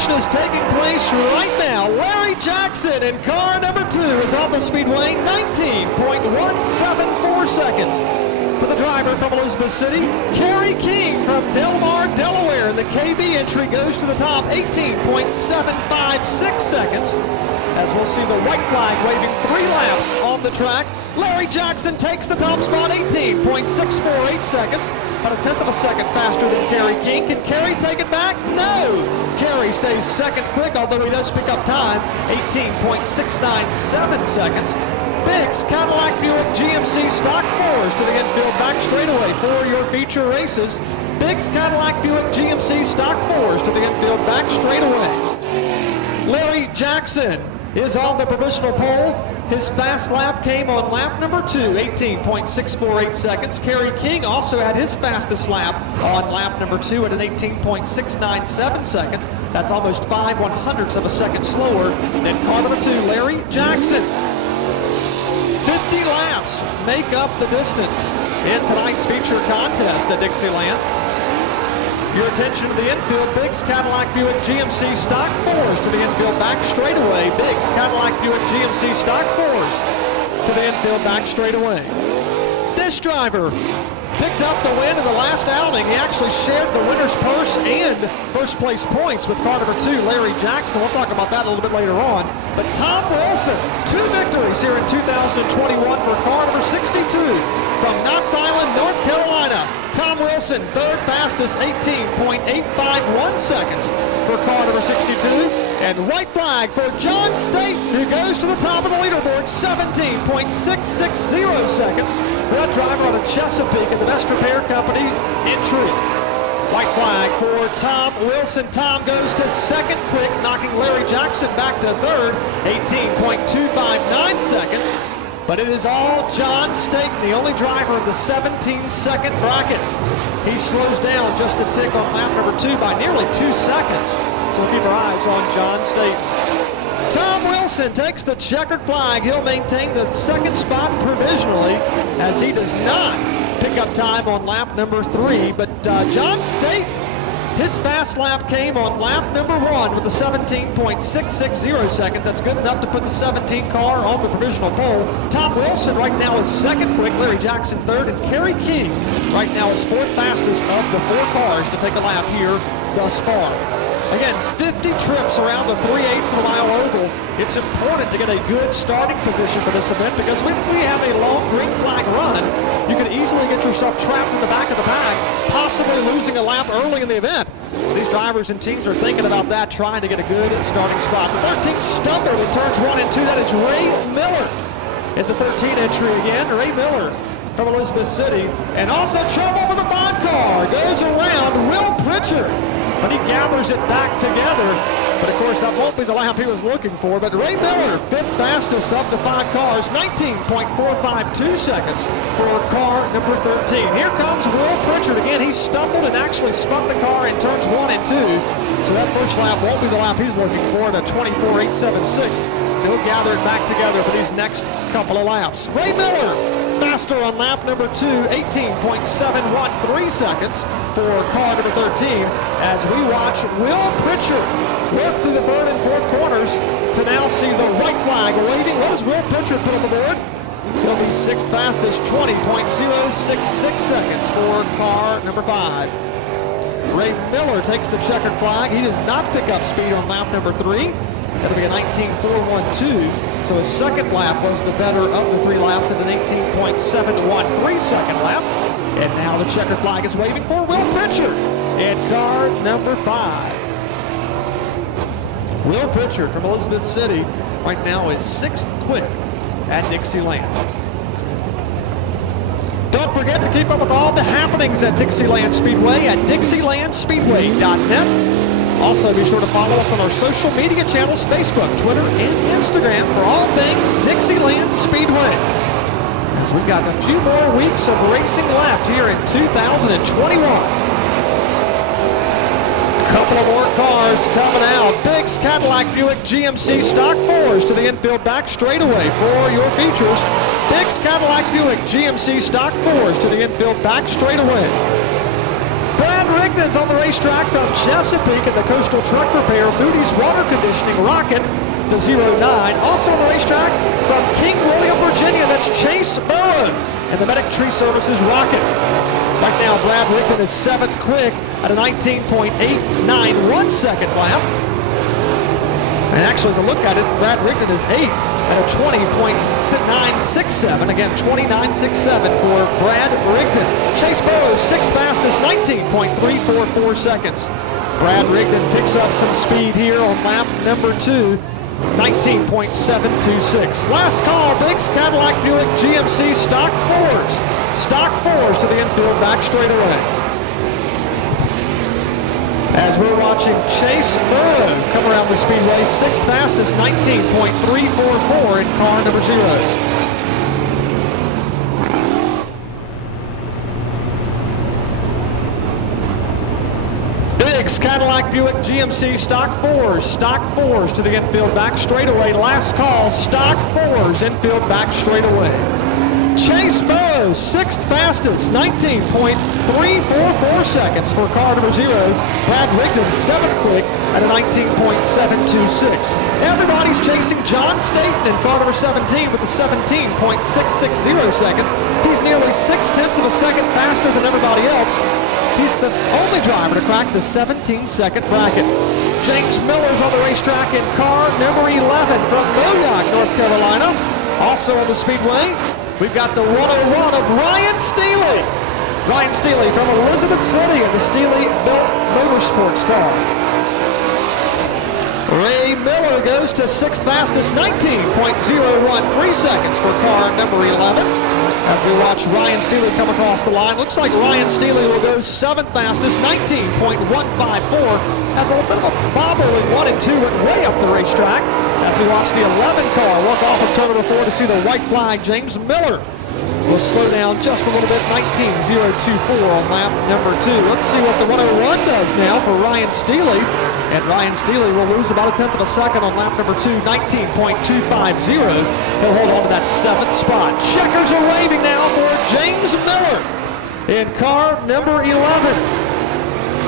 celebration is taking place right now. Larry Jackson in car number 2 is on the speedway, 19.174 seconds. For the driver from Elizabeth City, Kerry King from Del Mar, Delaware, and the KB entry goes to the top, 18.756 seconds. As we'll see the white flag waving 3 laps on the track. Larry Jackson takes the top spot, 18.648 seconds. About a tenth of a second faster than Kerry King. Can Kerry take it back? No! Kerry stays second quick, although he does pick up time, 18.697 seconds. Biggs Cadillac Buick GMC Stock 4s to the infield back straightaway for your feature races. Biggs Cadillac Buick GMC Stock 4s to the infield back straightaway. Larry Jackson is on the provisional pole. His fast lap came on lap number 2, 18.648 seconds. Kerry King also had his fastest lap on lap number 2 at an 18.697 seconds. That's almost 5/100ths of a second slower than car number 2, Larry Jackson. 50 laps make up the distance in tonight's feature contest at Dixieland. Your attention to the infield, Biggs Cadillac Buick GMC Stock 4s to the infield back straightaway. Biggs Cadillac Buick GMC Stock 4s to the infield back straightaway. This driver picked up the win in the last outing. He actually shared the winner's purse and first place points with car number 2, Larry Jackson. We'll talk about that a little bit later on. But Tom Wilson, 2 victories here in 2021 for car number 62 from Knott's Island, North Carolina. Tom Wilson, 3rd fastest, 18.851 seconds for car number 62. And white flag for John Staten, who goes to the top of the leaderboard, 17.660 seconds for that driver on the Chesapeake and the Best Repair Company entry. White flag for Tom Wilson. Tom goes to second quick, knocking Larry Jackson back to 3rd, 18.259 seconds. But it is all John Staten, the only driver in the 17-second bracket. He slows down just a tick on lap number 2 by nearly 2 seconds. So we'll keep our eyes on John Staten. Tom Wilson takes the checkered flag. He'll maintain the second spot provisionally, as he does not pick up time on lap number 3. But John Staten, his fast lap came on lap number 1 with a 17.660 seconds. That's good enough to put the 17 car on the provisional pole. Tom Wilson right now is second quick, Larry Jackson 3rd, and Kerry King right now is 4th fastest of the 4 cars to take a lap here thus far. Again, 50 trips around the 3/8 of a mile oval. It's important to get a good starting position for this event, because when we have a long green flag run, you can easily get yourself trapped in the back of the pack, possibly losing a lap early in the event. So these drivers and teams are thinking about that, trying to get a good starting spot. The 13 stumbled in turns 1 and 2. That is Ray Miller in the 13 entry again. Ray Miller from Elizabeth City. And also trouble for the 5 car. Goes around Will Pritchard, but he gathers it back together. But of course, that won't be the lap he was looking for. But Ray Miller, 5th fastest of the 5 cars, 19.452 seconds for car number 13. Here comes Will Pritchard again. He stumbled and actually spun the car in turns 1 and 2. So that first lap won't be the lap he's looking for at a 24.876. So he'll gather it back together for these next couple of laps. Ray Miller, faster on lap number 2, 18.713 seconds for car number 13, as we watch Will Pritchard work through the 3rd and 4th corners to now see the white flag waving. What does Will Pritchard put on the board? He'll be 6th fastest, 20.066 seconds for car number 5. Ray Miller takes the checkered flag. He does not pick up speed on lap number 3. That'll be a 19.412. So his second lap was the better of the 3 laps at an 18.713 second lap. And now the checkered flag is waving for Will Pritchard in car number 5. Will Pritchard from Elizabeth City right now is 6th quick at Dixieland. Don't forget to keep up with all the happenings at Dixieland Speedway at DixielandSpeedway.net. Also, be sure to follow us on our social media channels, Facebook, Twitter, and Instagram for all things Dixieland Speedway. As we've got a few more weeks of racing left here in 2021. Couple of more cars coming out. Biggs Cadillac Buick GMC Stock 4s to the infield back straightaway for your features. Biggs Cadillac Buick GMC Stock 4s to the infield back straightaway. Brad Rigdon's on the racetrack from Chesapeake in the Coastal Truck Repair Moody's Water Conditioning Rocket, the 09. Also on the racetrack from King William, Virginia, that's Chase Burrow and the Medic Tree Services Rocket. Right now, Brad Rigdon is 7th quick at a 19.891 second lap. And actually, as I look at it, Brad Rigdon is 8th at a 20.967. Again, 29.67 for Brad Rigdon. Chase Burrow, 6th fastest, 19.344 seconds. Brad Rigdon picks up some speed here on lap number 2, 19.726. Last call, Biggs Cadillac Buick GMC Stock 4s. Stock 4s to the infield back straightaway. As we're watching Chase Burrow come around the speedway, 6th fastest, 19.344 in car number 0. Biggs Cadillac Buick GMC Stock 4s. Stock 4s to the infield back straightaway. Last call, Stock 4s infield back straightaway. Chase Burrow, 6th fastest, 19.344 seconds for car number 0. Brad Rigdon, 7th quick at a 19.726. Everybody's chasing John Staten in car number 17 with a 17.660 seconds. He's nearly 6/10 of a second faster than everybody else. He's the only driver to crack the 17-second bracket. James Miller's on the racetrack in car number 11 from Moyock, North Carolina. Also on the speedway, we've got the 101 of Ryan Steely. Ryan Steely from Elizabeth City in the Steely-built motorsports car. Ray Miller goes to 6th fastest, 19.013 seconds for car number 11. As we watch Ryan Steely come across the line, looks like Ryan Steely will go 7th fastest, 19.154. Has a little bit of a bobble in 1 and 2, went way up the racetrack. As we watch the 11 car work off of turn number 4 to see the white flag, James Miller will slow down just a little bit, 19.024 on lap number 2. Let's see what the 101 does now for Ryan Steely. And Ryan Steely will lose about 1/10 of a second on lap number 2, 19.250. He'll hold on to that 7th spot. Checkers are waving now for James Miller in car number 11.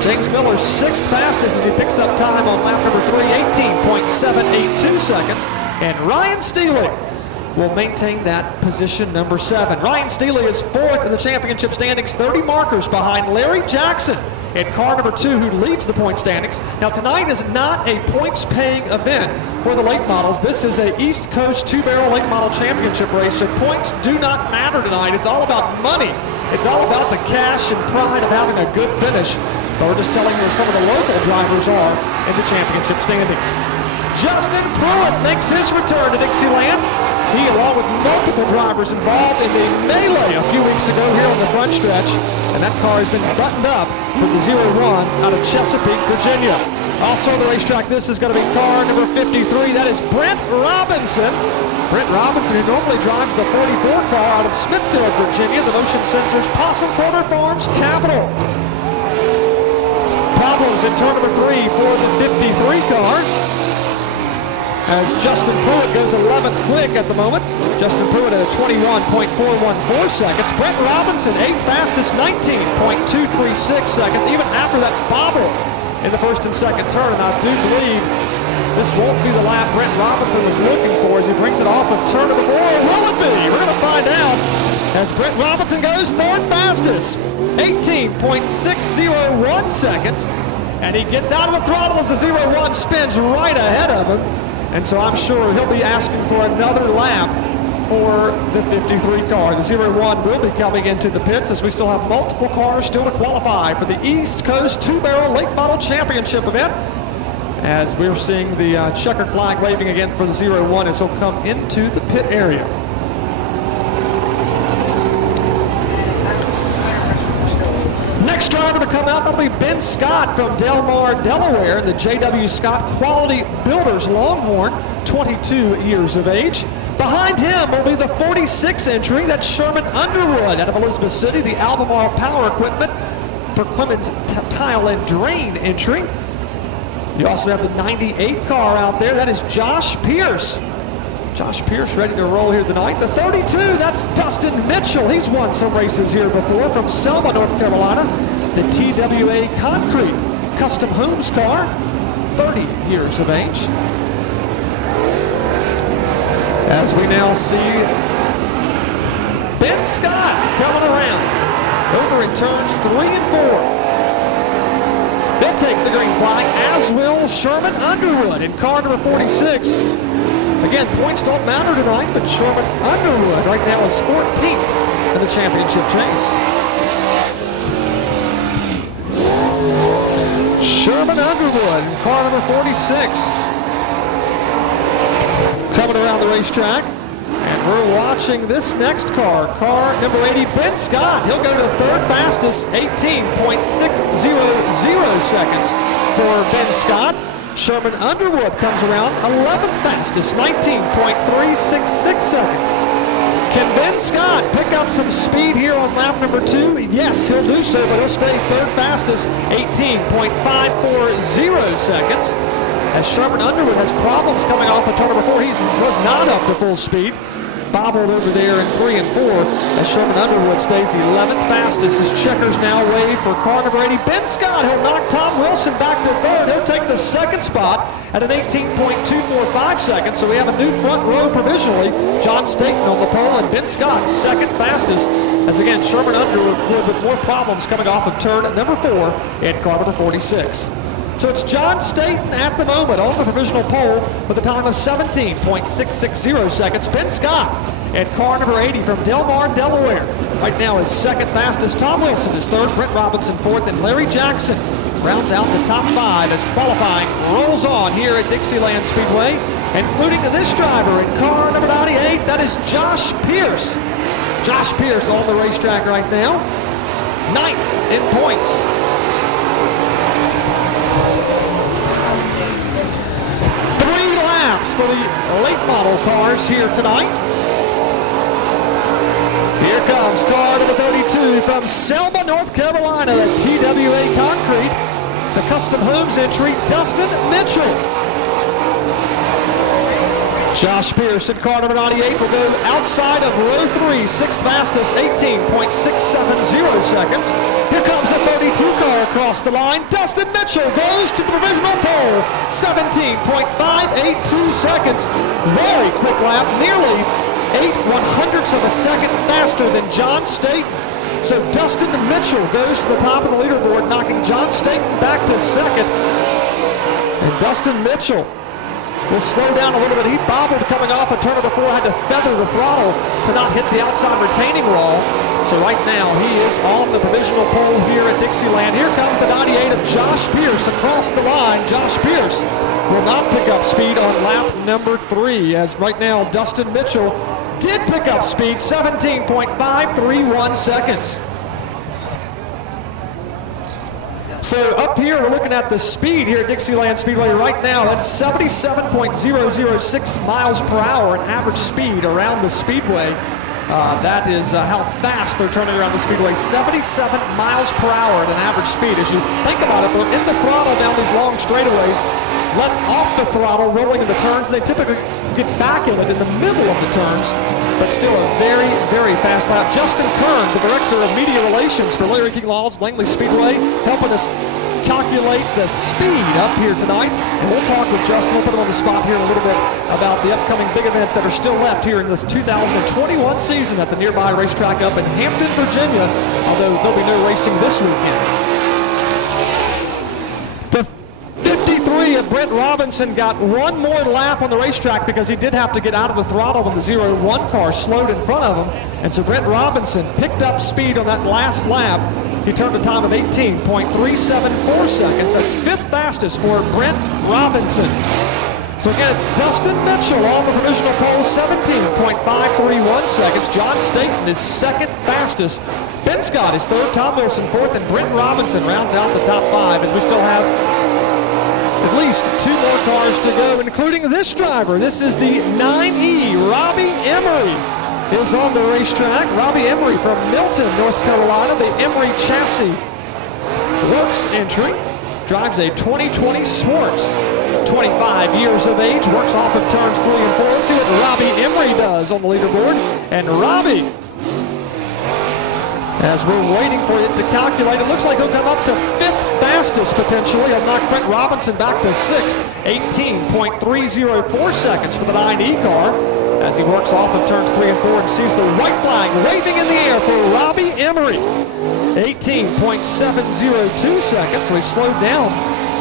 James Miller, 6th fastest as he picks up time on lap number 3, 18.782 seconds. And Ryan Steely will maintain that position number 7. Ryan Steely is 4th in the championship standings, 30 markers behind Larry Jackson in car number 2, who leads the point standings. Now tonight is not a points-paying event for the late models. This is a East Coast 2-barrel late model championship race, so points do not matter tonight. It's all about money. It's all about the cash and pride of having a good finish. But we're just telling you where some of the local drivers are in the championship standings. Justin Pruitt makes his return to Dixieland. He, along with multiple drivers involved in the melee a few weeks ago here on the front stretch, and that car has been buttoned up for the 01 out of Chesapeake, Virginia. Also on the racetrack, this is going to be car number 53. That is Brent Robinson. Brent Robinson, who normally drives the 44 car out of Smithfield, Virginia, the Motion Sensors Possum Corner Farms capital. Problems in turn number 3 for the 53 car, as Justin Pruitt goes 11th quick at the moment. Justin Pruitt at a 21.414 seconds. Brent Robinson, 8th fastest, 19.236 seconds, even after that bobble in the first and second turn. And I do believe this won't be the lap Brent Robinson was looking for as he brings it off of turn number 4. Will it be? We're going to find out as Brent Robinson goes 3rd fastest, 18.601 seconds. And he gets out of the throttle as the 01 spins right ahead of him. And so I'm sure he'll be asking for another lap for the 53 car. The 01 will be coming into the pits as we still have multiple cars still to qualify for the East Coast 2-barrel late model championship event. As we're seeing the checkered flag waving again for the 01 as he'll come into the pit area. Next driver to come out, that'll be Ben Scott from Del Mar, Delaware, in the J.W. Scott Quality Builders Longhorn, 22 years of age. Behind him will be the 46 entry, that's Sherman Underwood out of Elizabeth City, the Albemarle Power Equipment for Clemens Tile and Drain entry. You also have the 98 car out there, that is Josh Pierce. Josh Pierce ready to roll here tonight. The 32, that's Dustin Mitchell. He's won some races here before from Selma, North Carolina. the TWA Concrete Custom Homes car, 30 years of age. As we now see Ben Scott coming around over in turns 3 and 4. He'll take the green flag, as will Sherman Underwood in car number 46. Again, points don't matter tonight, but Sherman Underwood right now is 14th in the championship chase. Sherman Underwood in car number 46. Coming around the racetrack. And we're watching this next car, car number 80, Ben Scott. He'll go to third fastest, 18.600 seconds for Ben Scott. Sherman Underwood comes around 11th fastest, 19.366 seconds. Can Ben Scott pick up some speed here on lap number 2? Yes, he'll do so, but he'll stay third fastest, 18.540 seconds. As Sherman Underwood has problems coming off of turn number 4, he was not up to full speed. Bobbled over there in 3 and 4 as Sherman Underwood stays 11th fastest. His checkers now wave for car number 80. Ben Scott, he'll knock Tom Wilson back to third. He'll take the second spot at an 18.245 seconds. So we have a new front row provisionally. John Staten on the pole and Ben Scott second fastest. As again, Sherman Underwood with more problems coming off of turn number 4 in car number 46. So it's John Staten at the moment on the provisional pole with a time of 17.660 seconds. Ben Scott at car number 80 from Del Mar, Delaware. Right now is second fastest. Tom Wilson is third, Brent Robinson fourth, and Larry Jackson rounds out the top 5 as qualifying rolls on here at Dixieland Speedway, including this driver in car number 98. That is Josh Pierce. Josh Pierce on the racetrack right now, 9th in points. For the late model cars here tonight. Here comes car number 32 from Selma, North Carolina, the TWA Concrete, the Custom Homes entry, Dustin Mitchell. Josh Pierce in car number 98 will go outside of row 3, 6th fastest, 18.670 seconds. Here comes the 32 car across the line. Dustin Mitchell goes to the provisional pole, 17.582 seconds. Very quick lap, nearly 8/100ths of a second faster than John Staten. So Dustin Mitchell goes to the top of the leaderboard, knocking John Staten back to second. And Dustin Mitchell will slow down a little bit. He bobbled coming off of turn number 4, had to feather the throttle to not hit the outside retaining wall. So right now he is on the provisional pole here at Dixieland. Here comes the 98 of Josh Pierce across the line. Josh Pierce will not pick up speed on lap number 3, as right now Dustin Mitchell did pick up speed, 17.531 seconds. So up here, we're looking at the speed here at Dixieland Speedway right now. That's 77.006 miles per hour, an average speed around the speedway. That is how fast they're turning around the speedway. 77 miles per hour at an average speed. As you think about it, they're in the throttle down these long straightaways, let off the throttle, rolling in the turns. They typically get back in it in the middle of the turns, but still a very, very fast lap. Justin Kern, the Director of Media Relations for Larry King Law's Langley Speedway, helping us calculate the speed up here tonight. And we'll talk with Justin. We'll put him on the spot here in a little bit about the upcoming big events that are still left here in this 2021 season at the nearby racetrack up in Hampton, Virginia, although there'll be no racing this weekend. The 53 of Brent Robinson got one more lap on the racetrack because he did have to get out of the throttle when the 0-1 car slowed in front of him. And so Brent Robinson picked up speed on that last lap. He turned a time of 18.374 seconds. That's 5th fastest for Brent Robinson. So again, it's Dustin Mitchell on the provisional pole, 17.531 seconds. John Staten is 2nd fastest. Ben Scott is 3rd, Tom Wilson 4th, and Brent Robinson rounds out the top 5 as we still have at least 2 more cars to go, including this driver. This is the 9E, Robbie Emery is on the racetrack. Robbie Emery from Milton, North Carolina, the Emery Chassis Works entry. Drives a 2020 Swartz. 25 years of age, works off of turns 3 and 4. Let's see what Robbie Emery does on the leaderboard. And Robbie As we're waiting for it to calculate, it looks like he'll come up to 5th fastest potentially. He'll knock Brent Robinson back to 6th, 18.304 seconds for the 9E car as he works off of turns 3 and 4 and sees the white flag waving in the air for Robbie Emery. 18.702 seconds, so he slowed down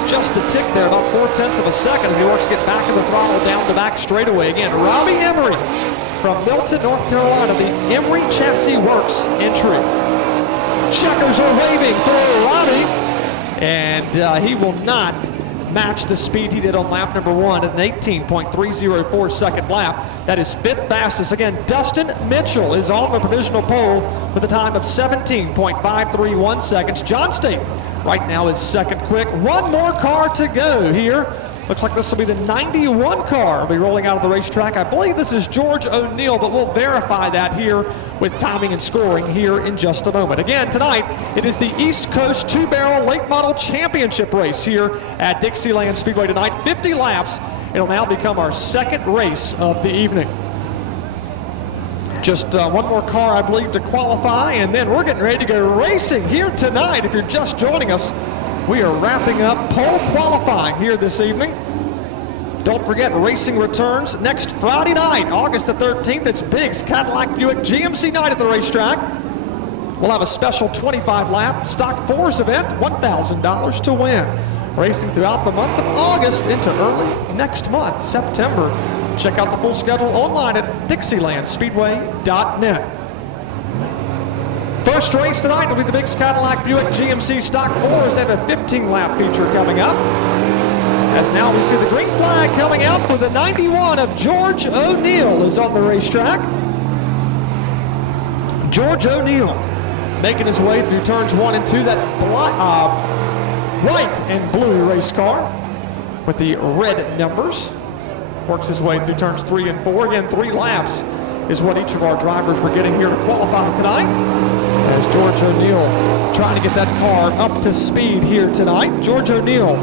just a tick there, about 0.4 of a second as he works to get back in the throttle down the back straightaway. Again, Robbie Emery from Milton, North Carolina, the Emery Chassis Works entry. Checkers are waving for Robbie, and he will not match the speed he did on lap number 1 at an 18.304 second lap. That is 5th fastest. Again, Dustin Mitchell is on the provisional pole with a time of 17.531 seconds. John Staten right now is 2nd quick. One more car to go here. Looks like this will be the 91 car. Will be rolling out of the racetrack. I believe this is George O'Neill, but we'll verify that here with timing and scoring here in just a moment. Again, tonight, it is the East Coast 2-Barrel Late Model Championship race here at Dixieland Speedway tonight. 50 laps. It'll now become our 2nd race of the evening. Just one more car, I believe, to qualify, and then we're getting ready to go racing here tonight. If you're just joining us, we are wrapping up pole qualifying here this evening. Don't forget, racing returns next Friday night, August the 13th. It's Biggs Cadillac Buick GMC night at the racetrack. We'll have a special 25-lap Stock 4s event, $1,000 to win. Racing throughout the month of August into early next month, September. Check out the full schedule online at DixielandSpeedway.net. First race tonight will be the Biggs Cadillac Buick GMC Stock 4s. They have a 15-lap feature coming up. As now we see the green flag coming out for the 91 of George O'Neill is on the racetrack. George O'Neill making his way through turns 1 and 2. That white and blue race car with the red numbers. Works his way through turns 3 and 4. Again, 3 laps is what each of our drivers were getting here to qualify tonight. As George O'Neill trying to get that car up to speed here tonight. George O'Neill,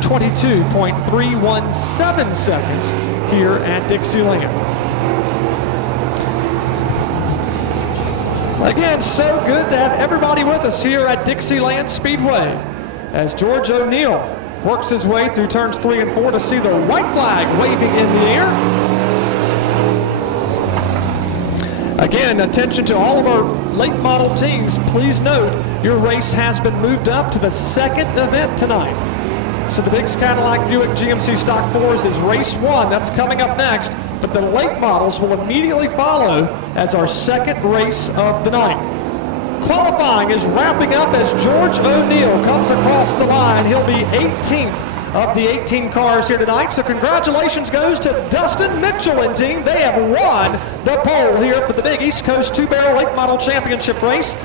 22.317 seconds here at Dixieland. Again, so good to have everybody with us here at Dixieland Speedway as George O'Neill works his way through turns 3 and 4 to see the white flag waving in the air. Again, attention to all of our late model teams. Please note your race has been moved up to the 2nd event tonight. So the Biggs Cadillac Buick GMC Stock 4s is race 1. That's coming up next. But the late models will immediately follow as our 2nd race of the night. Qualifying is wrapping up as George O'Neill comes across the line. He'll be 18th of the 18 cars here tonight. So congratulations goes to Dustin Mitchell and team. They have won the pole here for the big East Coast 2-Barrel Late Model Championship race.